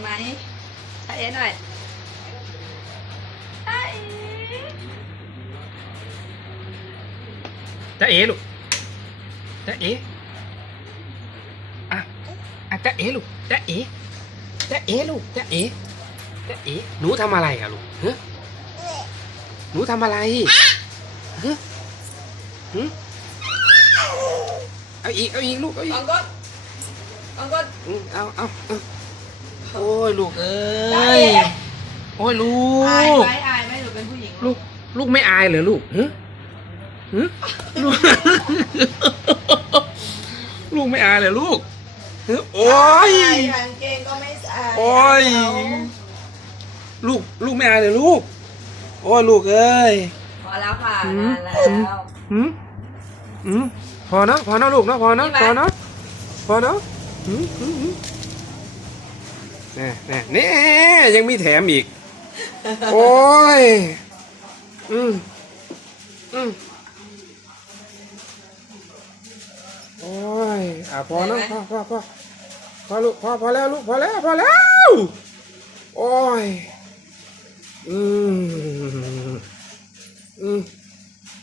ไหมตาเอ๋หน่อยตาเอ๋จะเอ๋ลูกจะเอ๋อะอะจะเอ๋ลูกจะเอ๋จะเอ๋ลูกจะเอ๋จะเอ๋หนูทำอะไรอะลูกฮะหนูทำอะไรฮะหึเอาอีกเอาอีกลูกเอาอีกกองกดกองกดอืมเอาเอาเอา โอ้ยลูกเอ้ได้ย โอ้ยลูอายก ไหมอายไหมหนูเป็นผู้หญิงลูกลูกไม่อายเหรอลูกฮะฮะลูก ลูกไม่อายเหรอลูกฮะโอ้ย อายกางเกงก็ไม่ใส่โอ้ย ลูกลูกไม่อายเหรอลูก โอ้ยลูกเอ้ย พอแล้วค่ะหืมนานแล้ว หืมหืมพอนะพอนะลูกนะพอนะนี่ไหม พอนะพอนะหืมหืมหืมแน่แน่แน่ยังมีแถมอีก โอ้ย อืมอืมโอ้ย อะพอนะพอพอพอพอลูกพอพอแล้วลูกพอแล้วพอแล้ว โอ้ย อืมอืม